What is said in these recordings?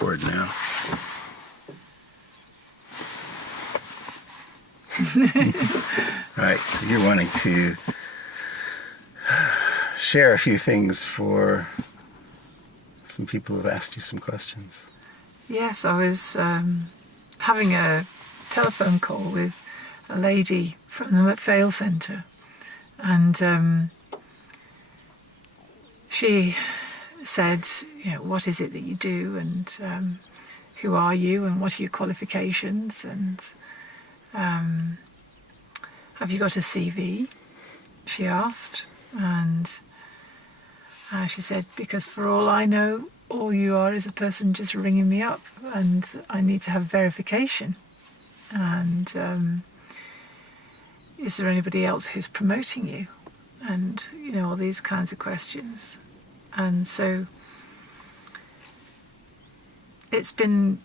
board now. Right, so you're wanting to share a few things for some people who've asked you some questions. Yes, I was having a telephone call with a lady from the McPhail Centre, and she said, what is it that you do, and who are you, and what are your qualifications, and have you got a CV, she asked. And she said, because for all I know, all you are is a person just ringing me up, and I need to have verification. And is there anybody else who's promoting you? And, all these kinds of questions. And so it's been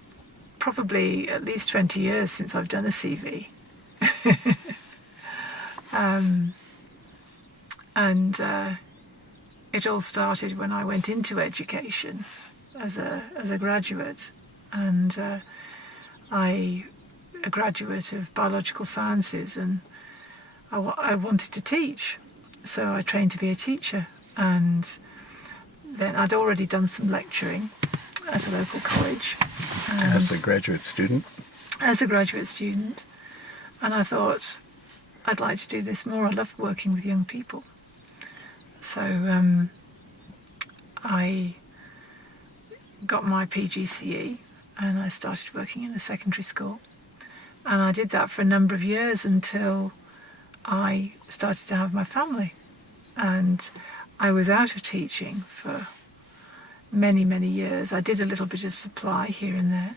probably at least 20 years since I've done a CV. And it all started when I went into education as a graduate, and a graduate of biological sciences, and I wanted to teach, so I trained to be a teacher. And then I'd already done some lecturing at a local college. As a graduate student? As a graduate student. And I thought, I'd like to do this more. I love working with young people. So I got my PGCE and I started working in a secondary school. And I did that for a number of years until I started to have my family. And I was out of teaching for many, many years. I did a little bit of supply here and there.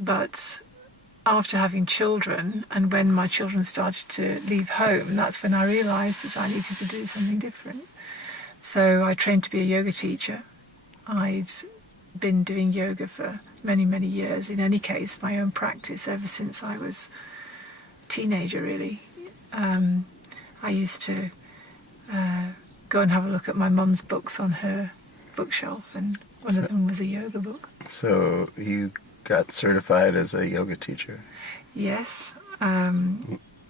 But after having children, and when my children started to leave home, that's when I realised that I needed to do something different. So I trained to be a yoga teacher. I'd been doing yoga for many, many years. In any case, my own practice ever since I was a teenager, really. I used to go and have a look at my mum's books on her bookshelf, and one of them was a yoga book. So you got certified as a yoga teacher? Yes.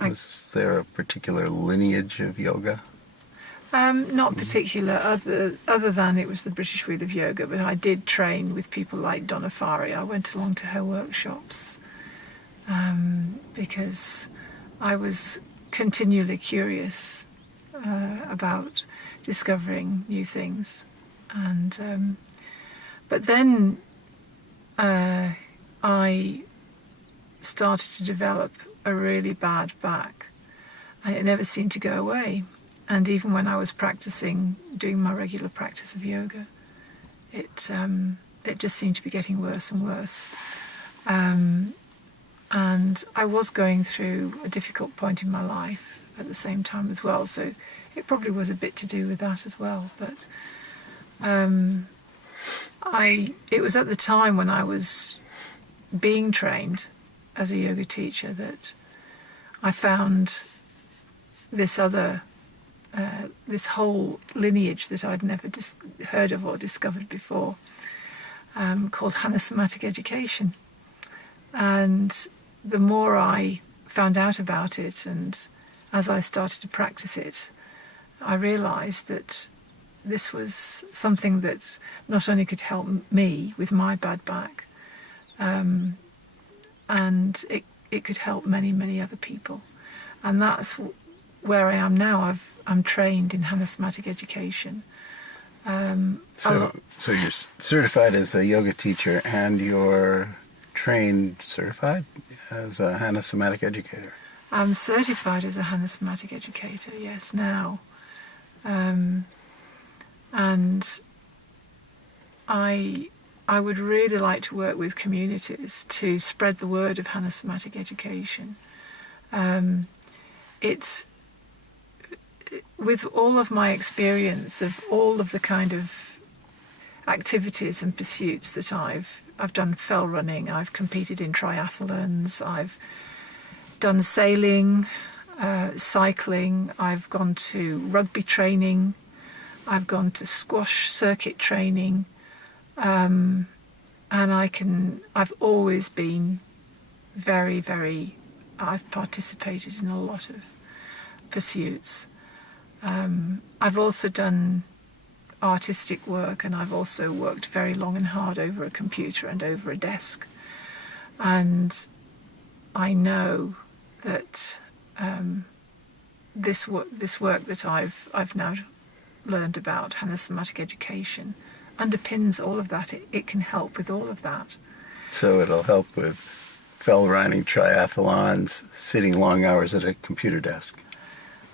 Was there a particular lineage of yoga? Not particular, other than it was the British Wheel of Yoga, but I did train with people like Donna Farey. I went along to her workshops because I was continually curious about discovering new things. And but then I started to develop a really bad back, and it never seemed to go away. And even when I was practicing, doing my regular practice of yoga, it just seemed to be getting worse and worse. And I was going through a difficult point in my life at the same time as well, so it probably was a bit to do with that as well. But it was at the time when I was being trained as a yoga teacher that I found this other this whole lineage that I'd never heard of or discovered before, called Hanna Somatic Education. And the more I found out about it, and as I started to practice it, I realised that this was something that not only could help me with my bad back, and it could help many, many other people. And that's where I am now. I'm trained in Hanna Somatic Education. So you're certified as a yoga teacher, and you're certified as a Hanna Somatic educator. I'm certified as a Hanna Somatic educator, yes, now. And I would really like to work with communities to spread the word of Hanna Somatic education. It's with all of my experience of all of the kind of activities and pursuits that I've done fell running, I've competed in triathlons, I've done sailing, cycling, I've gone to rugby training, I've gone to squash circuit training, And I've always been very, very, I've participated in a lot of pursuits. I've also done artistic work, and I've also worked very long and hard over a computer and over a desk. And I know that this work that I've now learned about, Hanna Somatic Education, underpins all of that. It can help with all of that. So it'll help with fell riding triathlons, sitting long hours at a computer desk.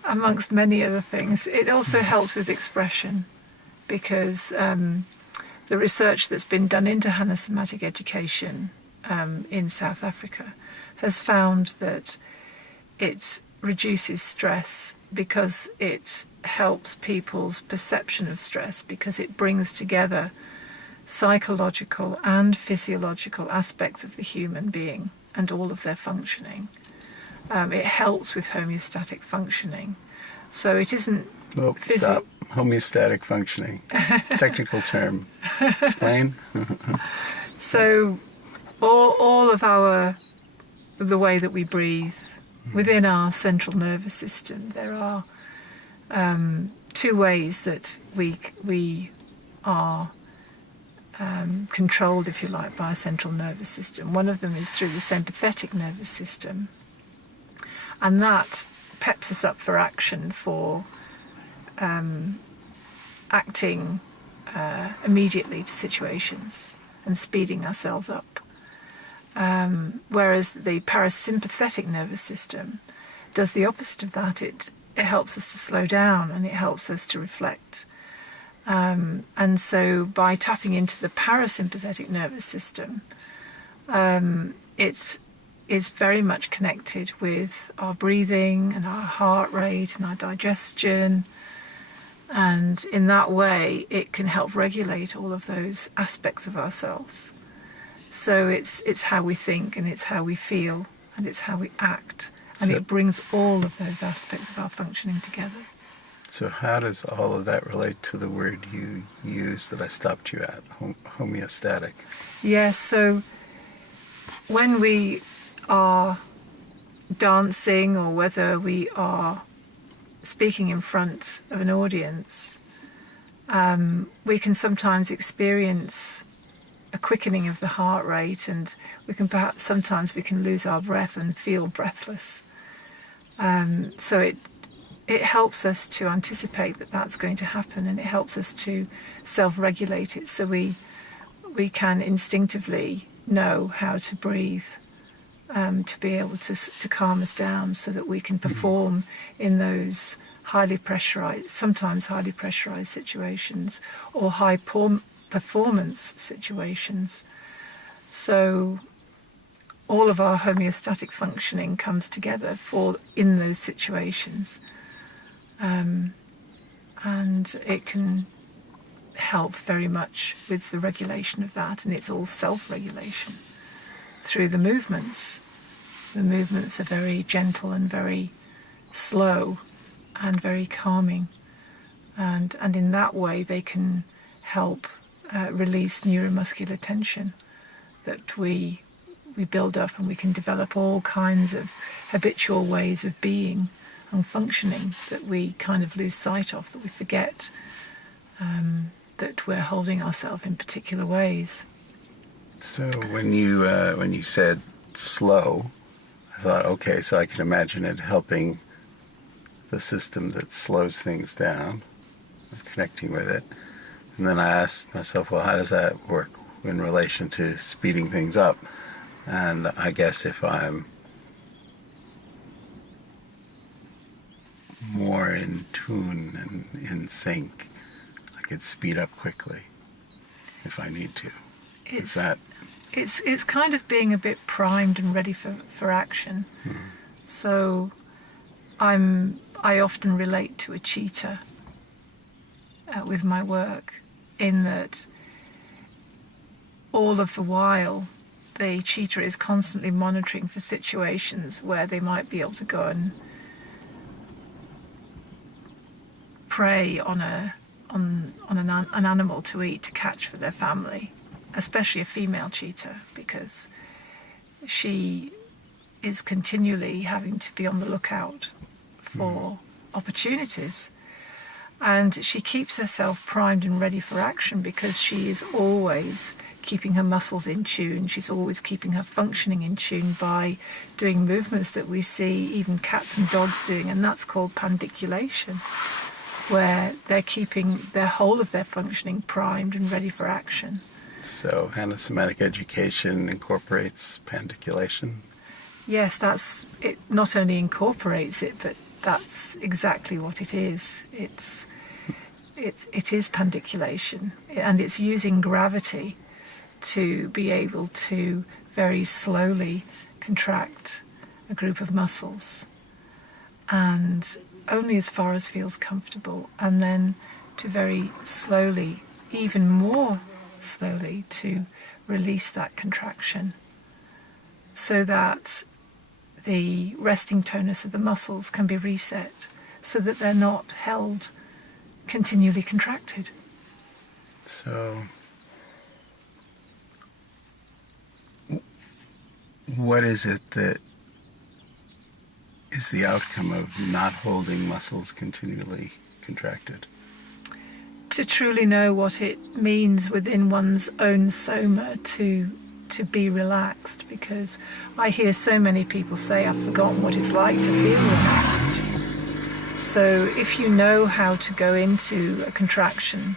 Amongst many other things. It also helps with expression, because the research that's been done into Hanna Somatic Education in South Africa has found that it reduces stress because it helps people's perception of stress, because it brings together psychological and physiological aspects of the human being and all of their functioning. It helps with homeostatic functioning. So it isn't... Oh, stop. Homeostatic functioning. Technical term. Explain. So all of the way that we breathe, within our central nervous system, there are two ways that we are controlled, if you like, by our central nervous system. One of them is through the sympathetic nervous system, and that peps us up for action, for acting immediately to situations and speeding ourselves up. Whereas the parasympathetic nervous system does the opposite of that. It helps us to slow down, and it helps us to reflect. And so by tapping into the parasympathetic nervous system, it is very much connected with our breathing and our heart rate and our digestion. And in that way, it can help regulate all of those aspects of ourselves. So it's how we think, and it's how we feel, and it's how we act. And it brings all of those aspects of our functioning together. So how does all of that relate to the word you used that I stopped you at, homeostatic? Yes, so when we are dancing, or whether we are speaking in front of an audience, we can sometimes experience a quickening of the heart rate, and sometimes we can lose our breath and feel breathless. So it helps us to anticipate that that's going to happen, and it helps us to self-regulate it, so we can instinctively know how to breathe, to be able to calm us down, so that we can perform in those sometimes highly pressurized situations, or high performance situations. So all of our homeostatic functioning comes together in those situations. And it can help very much with the regulation of that, and it's all self-regulation through the movements. The movements are very gentle and very slow and very calming, and in that way they can help release neuromuscular tension that we build up, and we can develop all kinds of habitual ways of being and functioning that we kind of lose sight of, that we forget that we're holding ourselves in particular ways. So when you said slow, I thought, okay, so I can imagine it helping the system that slows things down, connecting with it. And then I asked myself, well, how does that work in relation to speeding things up? And I guess if I'm more in tune and in sync, I could speed up quickly if I need to. It's kind of being a bit primed and ready for action. So I often relate to a cheetah with my work, in that all of the while the cheetah is constantly monitoring for situations where they might be able to go and prey on a an animal to eat, to catch for their family, especially a female cheetah, because she is continually having to be on the lookout for opportunities. And she keeps herself primed and ready for action because she is always keeping her muscles in tune. She's always keeping her functioning in tune by doing movements that we see even cats and dogs doing, and that's called pandiculation, where they're keeping their whole of their functioning primed and ready for action. So Hanna Somatic Education incorporates pandiculation? Yes, that's it. Not only incorporates it, but that's exactly what it is. It is pandiculation, and it's using gravity to be able to very slowly contract a group of muscles, and only as far as feels comfortable, and then to very slowly, even more slowly, to release that contraction so that the resting tonus of the muscles can be reset so that they're not held continually contracted. So what is it that is the outcome of not holding muscles continually contracted? To truly know what it means within one's own soma to be relaxed, because I hear so many people say, I've forgotten what it's like to feel relaxed. So if you know how to go into a contraction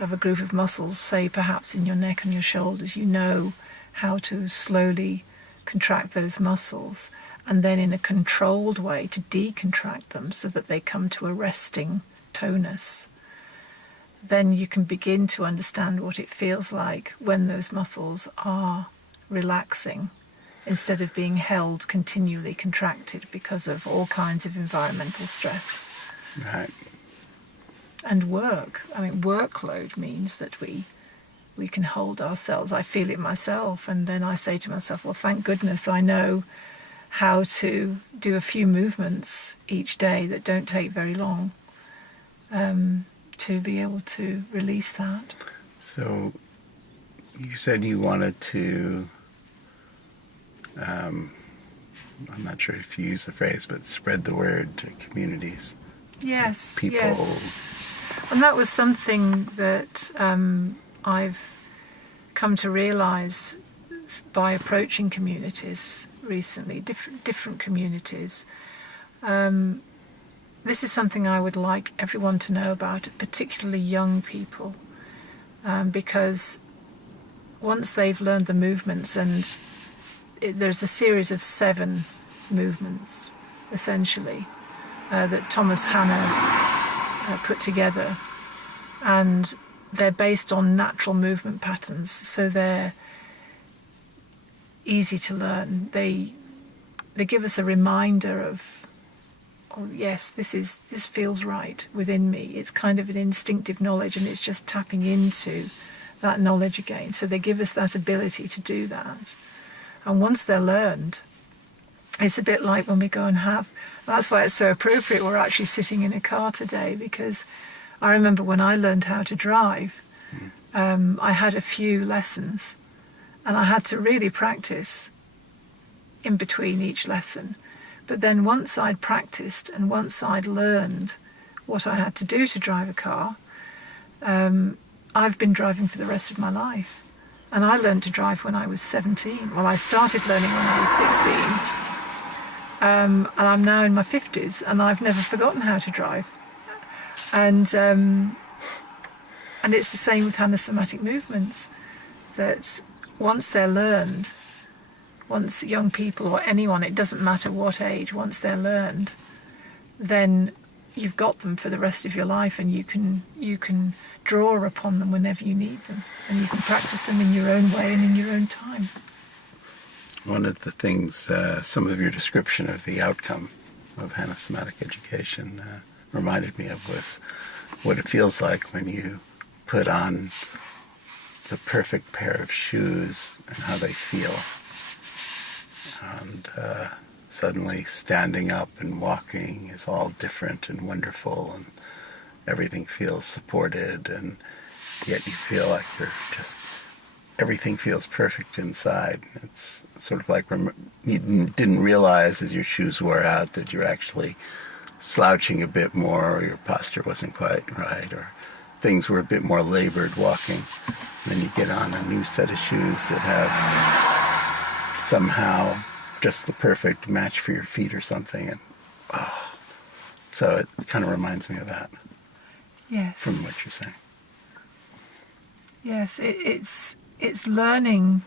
of a group of muscles, say perhaps in your neck and your shoulders, you know how to slowly contract those muscles, and then in a controlled way to decontract them so that they come to a resting tonus, then you can begin to understand what it feels like when those muscles are relaxing instead of being held continually contracted because of all kinds of environmental stress. Right. And work. I mean, workload means that we can hold ourselves. I feel it myself, and then I say to myself, well, thank goodness I know how to do a few movements each day that don't take very long, to be able to release that. So you said you wanted to, I'm not sure if you use the phrase, but spread the word to communities. Yes, People. yes. And that was something that I've come to realize by approaching communities recently, different communities. This is something I would like everyone to know about, particularly young people, because once they've learned the movements, and there's a series of 7 movements, essentially, that Thomas Hanna put together, and they're based on natural movement patterns, so they're easy to learn. They give us a reminder of, oh yes, this feels right within me. It's kind of an instinctive knowledge, and it's just tapping into that knowledge again. So they give us that ability to do that. And once they're learned, it's a bit like when we go and have, that's why it's so appropriate we're actually sitting in a car today, because I remember when I learned how to drive, I had a few lessons, and I had to really practice in between each lesson. But then once I'd practiced and once I'd learned what I had to do to drive a car, I've been driving for the rest of my life. And I learned to drive when I was 17. Well, I started learning when I was 16. And I'm now in my 50s, and I've never forgotten how to drive. And it's the same with Hanna Somatic movements, that once they're learned, once young people or anyone, it doesn't matter what age, once they're learned, then you've got them for the rest of your life, and you can draw upon them whenever you need them, and you can practice them in your own way and in your own time. One of the things, some of your description of the outcome of Hanna Somatic Education reminded me of was what it feels like when you put on the perfect pair of shoes and how they feel. And suddenly standing up and walking is all different and wonderful, everything feels supported, and yet you feel like you're just, everything feels perfect inside. It's sort of like you didn't realize as your shoes wore out that you're actually slouching a bit more, or your posture wasn't quite right, or things were a bit more labored walking. And then you get on a new set of shoes that have somehow just the perfect match for your feet or something. And so it kind of reminds me of that. Yes. From what you're saying. Yes, it's learning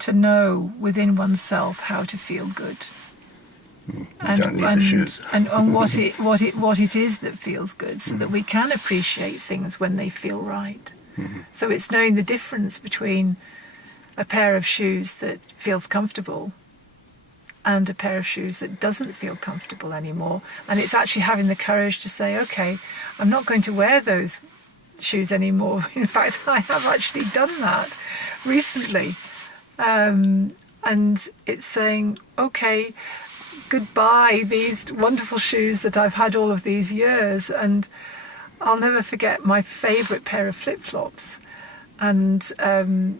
to know within oneself how to feel good. You don't need the shoes. and what it is that feels good, so that we can appreciate things when they feel right. So it's knowing the difference between a pair of shoes that feels comfortable and a pair of shoes that doesn't feel comfortable anymore. And it's actually having the courage to say, okay, I'm not going to wear those shoes anymore. In fact, I have actually done that recently. And it's saying, okay, goodbye, these wonderful shoes that I've had all of these years. And I'll never forget my favourite pair of flip-flops. And I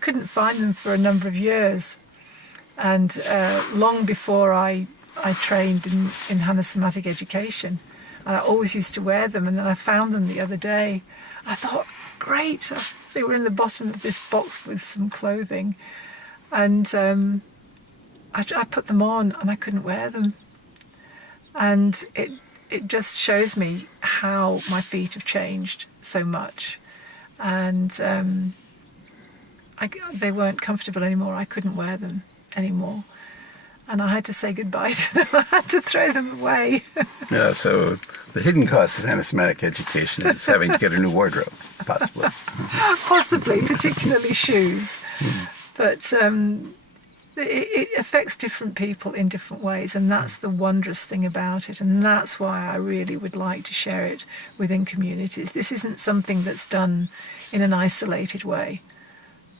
couldn't find them for a number of years. And long before I trained in Hanna Somatic Education, and I always used to wear them. And then I found them the other day. I thought, great, they were in the bottom of this box with some clothing. And I put them on and I couldn't wear them. And it just shows me how my feet have changed so much. And they weren't comfortable anymore. I couldn't wear them anymore. And I had to say goodbye to them. I had to throw them away. Yeah, so the hidden cost of Hanna Somatic Education is having to get a new wardrobe, possibly. Possibly, particularly shoes. But it affects different people in different ways, and that's the wondrous thing about it. And that's why I really would like to share it within communities. This isn't something that's done in an isolated way.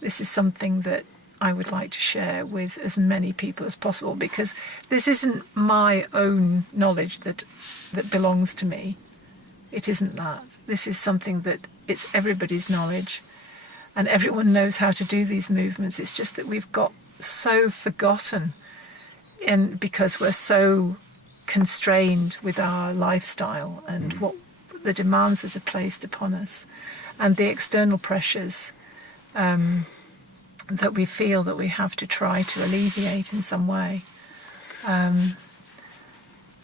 This is something that I would like to share with as many people as possible, because this isn't my own knowledge that belongs to me. It isn't that. This is something that it's everybody's knowledge, and everyone knows how to do these movements. It's just that we've got so forgotten, and because we're so constrained with our lifestyle and what the demands that are placed upon us and the external pressures that we feel that we have to try to alleviate in some way. And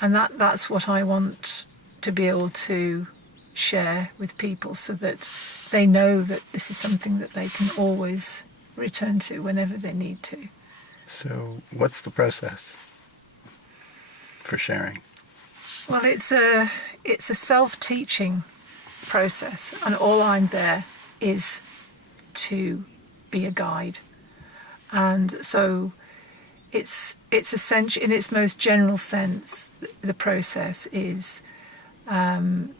that's what I want to be able to share with people, so that they know that this is something that they can always return to whenever they need to. So what's the process for sharing? Well, it's a self-teaching process, and all I'm there is to be a guide. And so it's essential, in its most general sense. The process is Hanna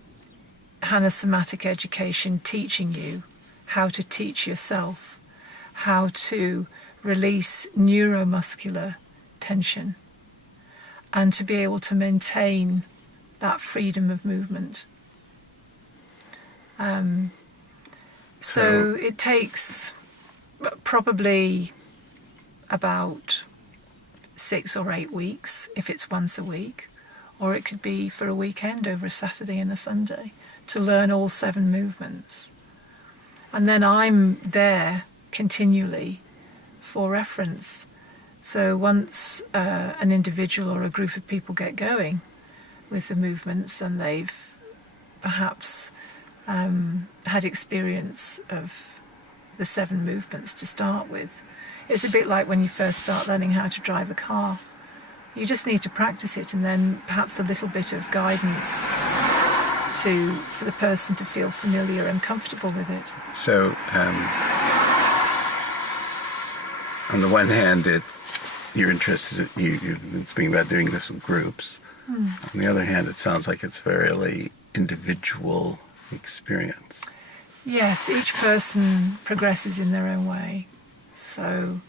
Somatic Education teaching you how to teach yourself, how to release neuromuscular tension, and to be able to maintain that freedom of movement. So it takes probably about 6 or 8 weeks if it's once a week, or it could be for a weekend over a Saturday and a Sunday, to learn all 7 movements. And then I'm there continually for reference. So once an individual or a group of people get going with the movements, and they've perhaps had experience of the 7 movements to start with, it's a bit like when you first start learning how to drive a car. You just need to practice it, and then perhaps a little bit of guidance for the person to feel familiar and comfortable with it. So on the one hand, you're interested, you've been speaking about doing this with groups. On the other hand, it sounds like it's a very individual experience. Yes, each person progresses in their own way. So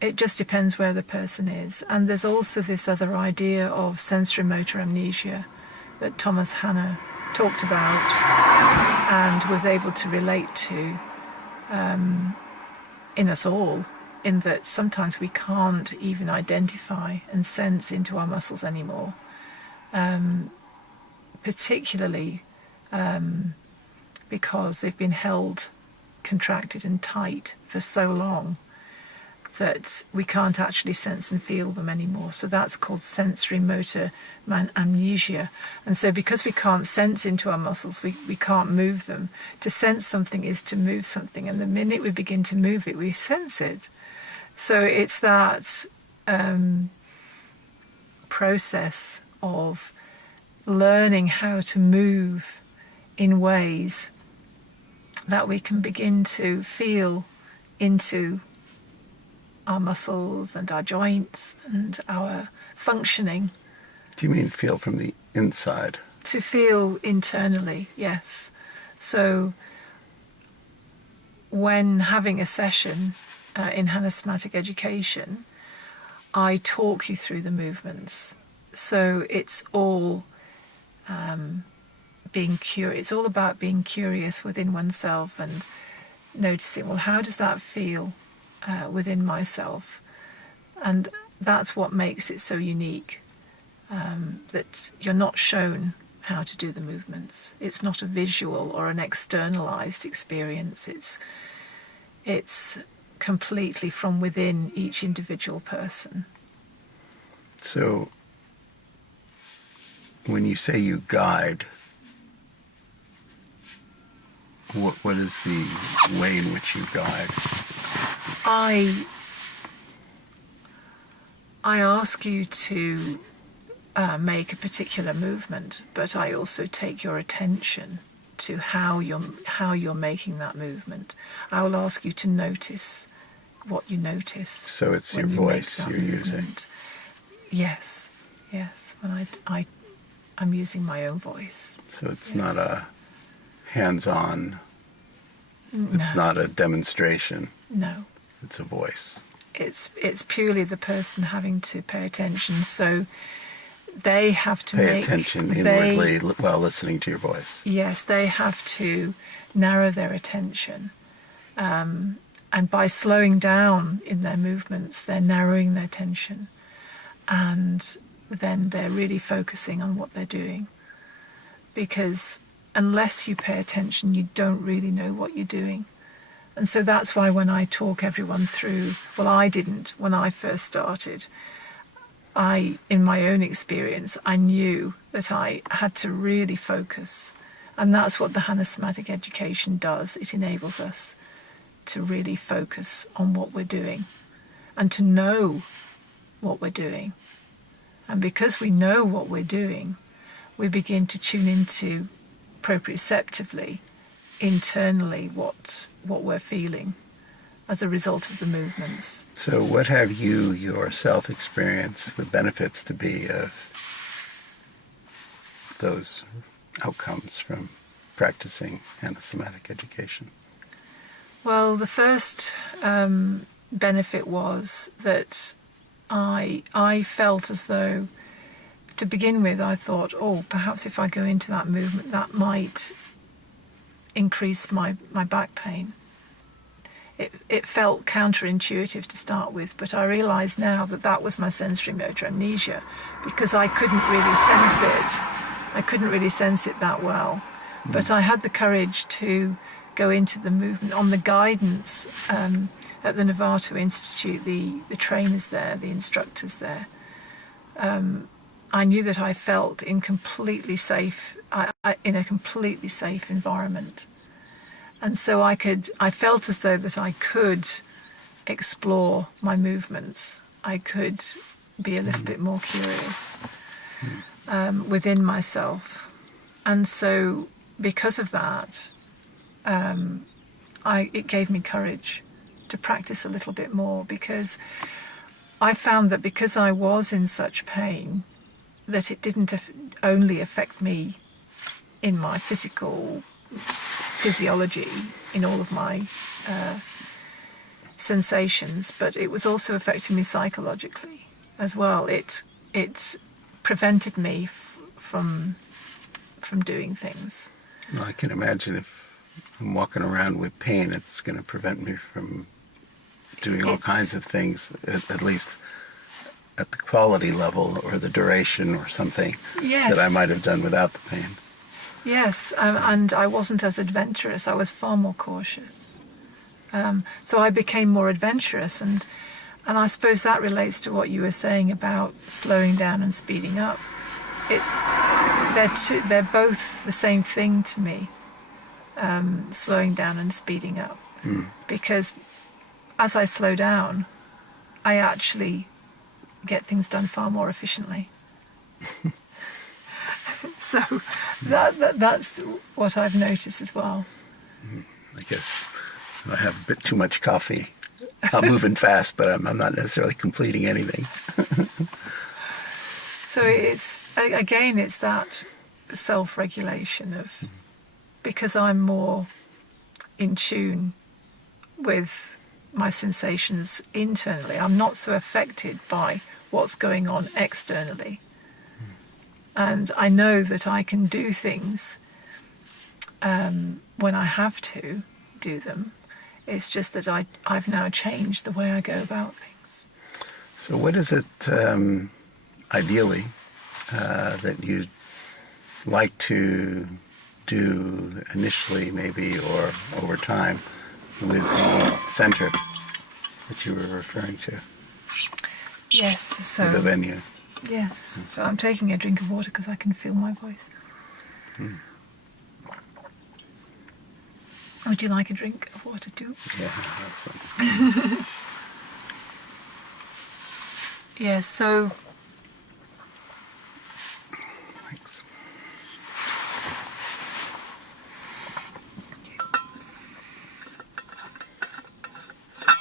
it just depends where the person is. And there's also this other idea of sensory motor amnesia that Thomas Hanna talked about and was able to relate to in us all, in that sometimes we can't even identify and sense into our muscles anymore, particularly because they've been held contracted and tight for so long that we can't actually sense and feel them anymore. So that's called sensory motor amnesia. And so because we can't sense into our muscles, we can't move them. To sense something is to move something, and the minute we begin to move it, we sense it. So it's that process of learning how to move in ways that we can begin to feel into our muscles and our joints and our functioning. Do you mean feel from the inside? To feel internally, yes. So when having a session in Hanna Somatic Education, I talk you through the movements. So it's all being curious. It's all about being curious within oneself and noticing, well, how does that feel within myself? And that's what makes it so unique, that you're not shown how to do the movements. It's not a visual or an externalized experience. It's completely from within each individual person. So when you say you guide, what is the way in which you guide? I ask you to make a particular movement, but I also take your attention to how you're making that movement. I will ask you to notice what you notice. So it's your when you voice make that you're using. movement. Yes. When I'm using my own voice. So it's Yes. not a hands-on, it's No. not a demonstration, No. it's a voice. It's purely the person having to pay attention. So they have to Pay attention inwardly while listening to your voice. Yes, they have to narrow their attention. And by slowing down in their movements, they're narrowing their attention. And then they're really focusing on what they're doing. Because unless you pay attention, you don't really know what you're doing. And so that's why when I talk everyone through, well, I didn't when I first started. In my own experience, I knew that I had to really focus. And that's what the Hanna Somatic Education does. It enables us to really focus on what we're doing and to know what we're doing. And because we know what we're doing, we begin to tune into proprioceptively, internally, what we're feeling as a result of the movements. So what have you yourself experienced the benefits to be of those outcomes from practicing Hanna Somatic Education? Well, the first benefit was that I felt as though, to begin with, I thought, oh, perhaps if I go into that movement, that might increase my back pain. It felt counterintuitive to start with, but I realise now that was my sensory motor amnesia, because I couldn't really sense it. I couldn't really sense it that well. But I had the courage to go into the movement on the guidance at the Novato Institute, the trainers there, the instructors there. I knew that I felt in a completely safe environment. And so I felt as though that I could explore my movements. I could be a little bit more curious within myself. And so because of that, it gave me courage to practice a little bit more, because I found that because I was in such pain, that it didn't only affect me in my physiology, in all of my sensations, but it was also affecting me psychologically as well. It prevented me from doing things. Well, I can imagine if I'm walking around with pain, it's going to prevent me from doing all kinds of things, at least at the quality level or the duration or something that I might have done without the pain. Yes, and I wasn't as adventurous. I was far more cautious. So I became more adventurous, and I suppose that relates to what you were saying about slowing down and speeding up. They're both the same thing to me, slowing down and speeding up. Because as I slow down, I actually get things done far more efficiently. So that's what I've noticed as well. I guess I have a bit too much coffee. I'm moving fast, but I'm not necessarily completing anything. So it's that self-regulation of, because I'm more in tune with my sensations internally, I'm not so affected by what's going on externally. And I know that I can do things when I have to do them. It's just that I've now changed the way I go about things. So what is it, ideally, that you'd like to do initially, maybe, or over time, with the center that you were referring to? Yes, so... With the venue. Yes, so I'm taking a drink of water because I can feel my voice. Would you like a drink of water too? Yeah, I'll have some. Yes, so... Thanks.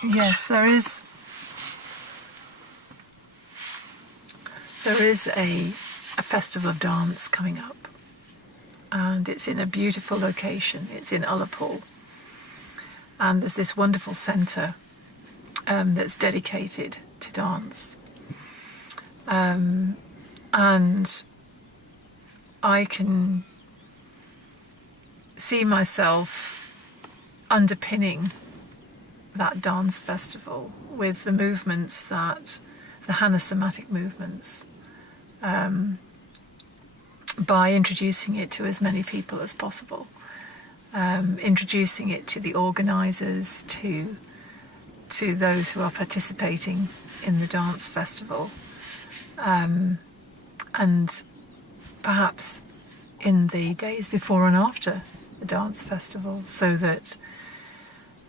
Yes, there is a festival of dance coming up, and it's in a beautiful location. It's in Ullapool, and there's this wonderful centre that's dedicated to dance, and I can see myself underpinning that dance festival with the movements that the Hanna Somatic movements, by introducing it to as many people as possible, introducing it to the organisers, to those who are participating in the dance festival, and perhaps in the days before and after the dance festival, so that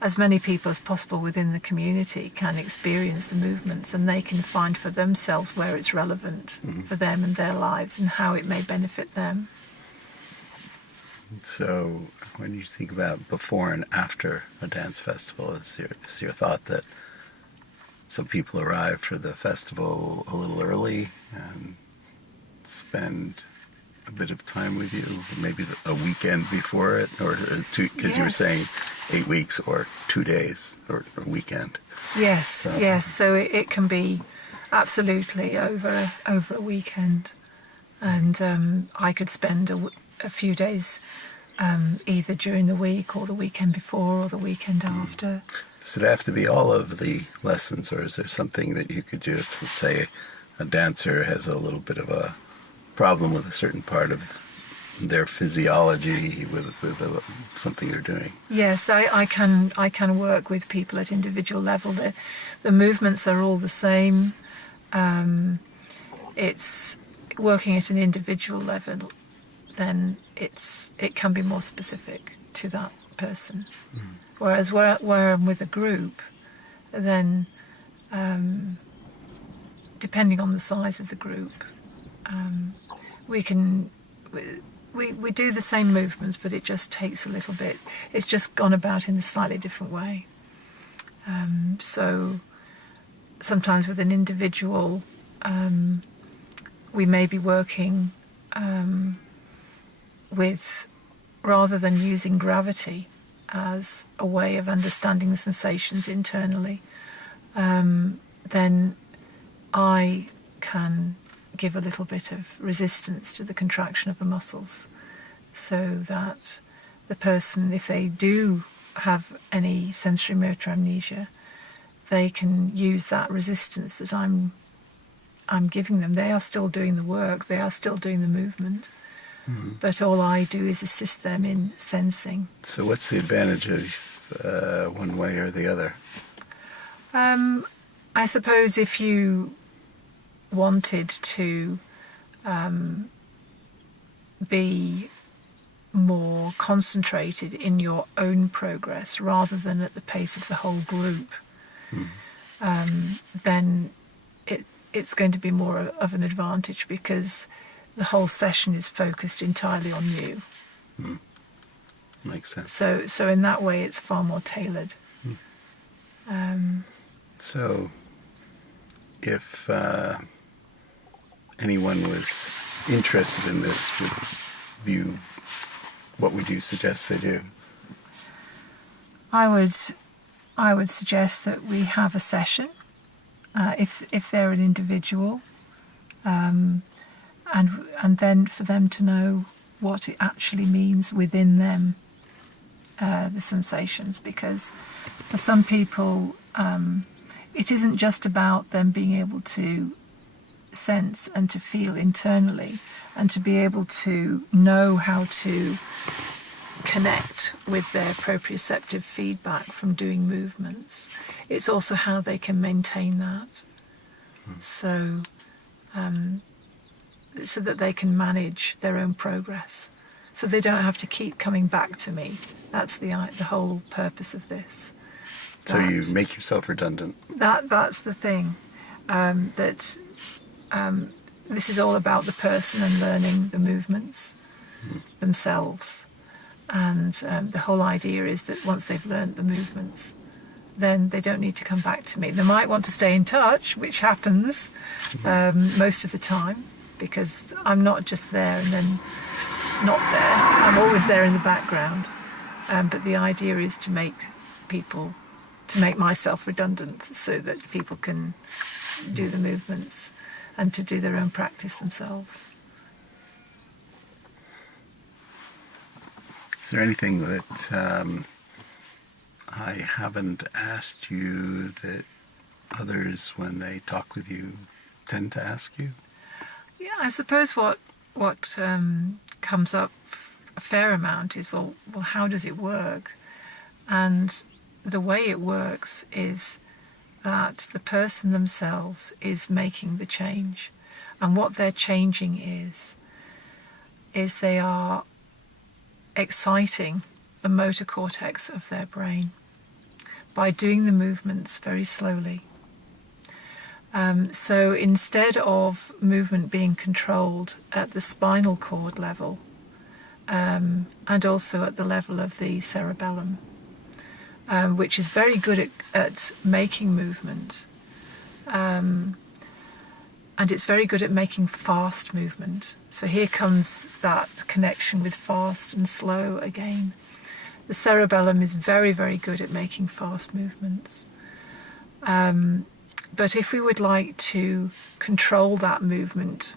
as many people as possible within the community can experience the movements, and they can find for themselves where it's relevant for them and their lives and how it may benefit them. So when you think about before and after a dance festival, is your thought that some people arrive for the festival a little early and spend a bit of time with you, maybe a weekend before it, or two, because you were saying 8 weeks or 2 days or a weekend. Yes, So, So it can be absolutely over a weekend, and I could spend a few days either during the week or the weekend before or the weekend after. Does it have to be all of the lessons, or is there something that you could do if, say, a dancer has a little bit of a problem with a certain part of their physiology with something they're doing? Yes, I can work with people at individual level. The movements are all the same. It's working at an individual level, then it can be more specific to that person. Whereas where I'm with a group, then depending on the size of the group, we do the same movements, but it just takes a little bit. It's just gone about in a slightly different way. So sometimes with an individual, we may be working with, rather than using gravity as a way of understanding the sensations internally, then I can give a little bit of resistance to the contraction of the muscles, so that the person, if they do have any sensory motor amnesia, they can use that resistance that I'm giving them. They are still doing the work, they are still doing the movement, but all I do is assist them in sensing. So what's the advantage of one way or the other? I suppose if you wanted to be more concentrated in your own progress rather than at the pace of the whole group, then it's going to be more of an advantage, because the whole session is focused entirely on you. Makes sense. So in that way, it's far more tailored. So if anyone was interested in this, what would you suggest they do? I would suggest that we have a session, if they're an individual, and then for them to know what it actually means within them, the sensations, because for some people it isn't just about them being able to sense and to feel internally and to be able to know how to connect with their proprioceptive feedback from doing movements. It's also how they can maintain that, so that they can manage their own progress, so they don't have to keep coming back to me. That's the whole purpose of this. So you make yourself redundant. That's the thing. This is all about the person and learning the movements themselves. And the whole idea is that once they've learned the movements, then they don't need to come back to me. They might want to stay in touch, which happens most of the time, because I'm not just there and then not there. I'm always there in the background. But the idea is to make myself redundant, so that people can do the movements and to do their own practice themselves. Is there anything that I haven't asked you that others, when they talk with you, tend to ask you? Yeah, I suppose what comes up a fair amount is, well, how does it work? And the way it works is that the person themselves is making the change, and what they're changing is they are exciting the motor cortex of their brain by doing the movements very slowly. So instead of movement being controlled at the spinal cord level, and also at the level of the cerebellum, which is very good at making movement, and it's very good at making fast movement. So here comes that connection with fast and slow again. The cerebellum is very, very good at making fast movements. But if we would like to control that movement,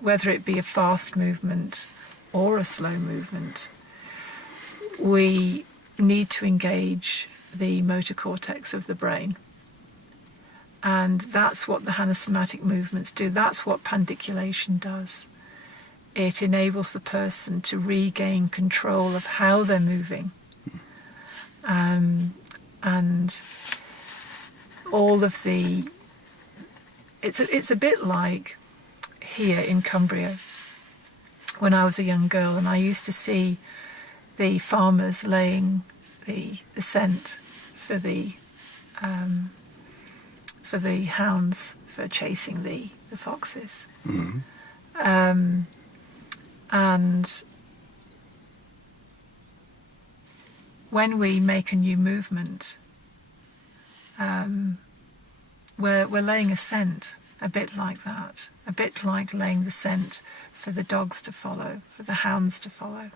whether it be a fast movement or a slow movement, we need to engage the motor cortex of the brain. And that's what the Hanna Somatic movements do. That's what pandiculation does. It enables the person to regain control of how they're moving. And all of the... It's a bit like here in Cumbria, when I was a young girl, and I used to see the farmers laying the scent for the hounds for chasing the foxes. And when we make a new movement, we're laying a scent a bit like that, a bit like laying the scent for the dogs to follow, for the hounds to follow.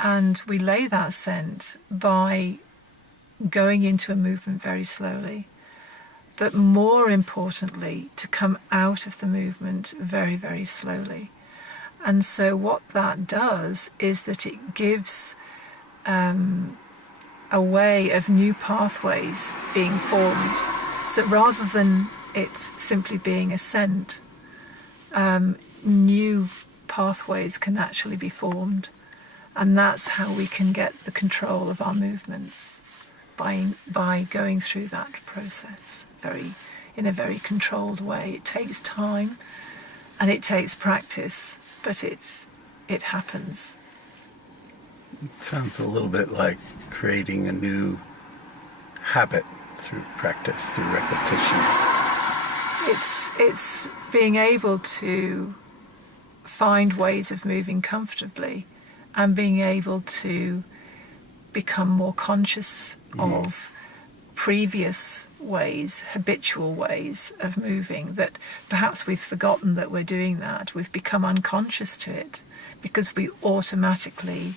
And we lay that scent by going into a movement very slowly, but more importantly, to come out of the movement very, very slowly. And so what that does is that it gives a way of new pathways being formed. So rather than it simply being a scent, new pathways can actually be formed. And that's how we can get the control of our movements, by going through that process in a very controlled way. It takes time and it takes practice, but it happens. It sounds a little bit like creating a new habit through practice, through repetition. It's being able to find ways of moving comfortably and being able to become more conscious of previous ways, habitual ways of moving, that perhaps we've forgotten that we're doing that. We've become unconscious to it because we automatically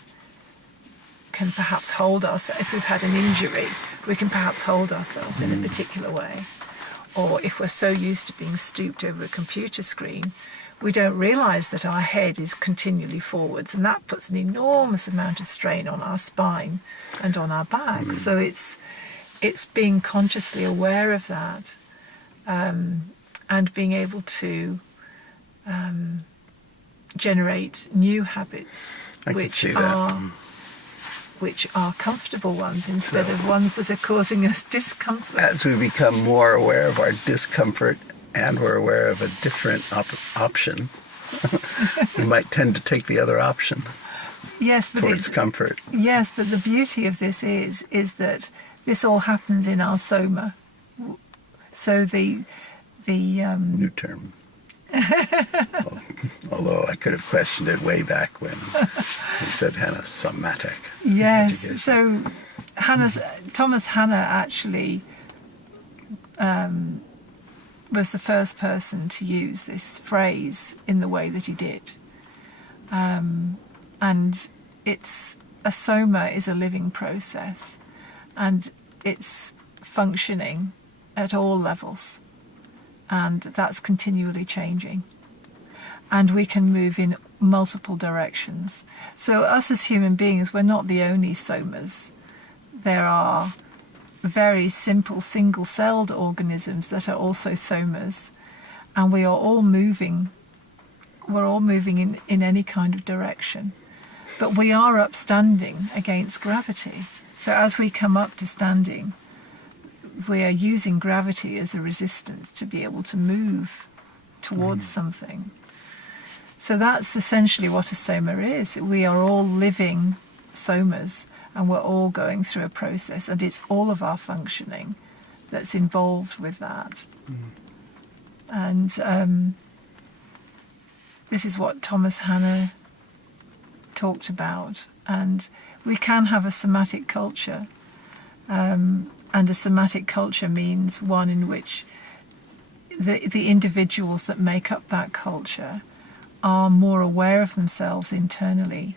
can perhaps hold ourselves. If we've had an injury, we can perhaps hold ourselves in a particular way. Or if we're so used to being stooped over a computer screen, we don't realise that our head is continually forwards, and that puts an enormous amount of strain on our spine and on our back. So it's being consciously aware of that, and being able to generate new habits which are comfortable ones instead of ones that are causing us discomfort. As we become more aware of our discomfort and we're aware of a different option, we might tend to take the other option. Yes, but towards comfort. Yes, but the beauty of this is that this all happens in our soma. So the new term. Although I could have questioned it way back when we said Hanna Somatic. Yes. Education. So Thomas Hanna actually was the first person to use this phrase in the way that he did. And a soma is a living process, and it's functioning at all levels, and that's continually changing. And we can move in multiple directions. So us as human beings, we're not the only somas. There are very simple single-celled organisms that are also somas, and we are all moving. We're all moving in any kind of direction. But we are upstanding against gravity. So as we come up to standing, we are using gravity as a resistance to be able to move towards something. So that's essentially what a soma is. We are all living somas, and we're all going through a process, and it's all of our functioning that's involved with that. And this is what Thomas Hanna talked about. And we can have a somatic culture, and a somatic culture means one in which the individuals that make up that culture are more aware of themselves internally.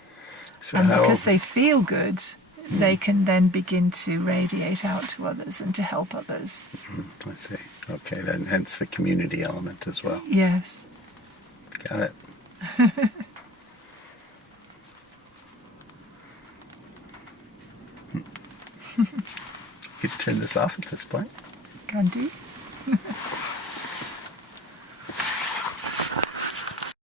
So and because they feel good, they can then begin to radiate out to others and to help others. I see. Okay, then hence the community element as well. Yes. Got it. You could turn this off at this point. Can do.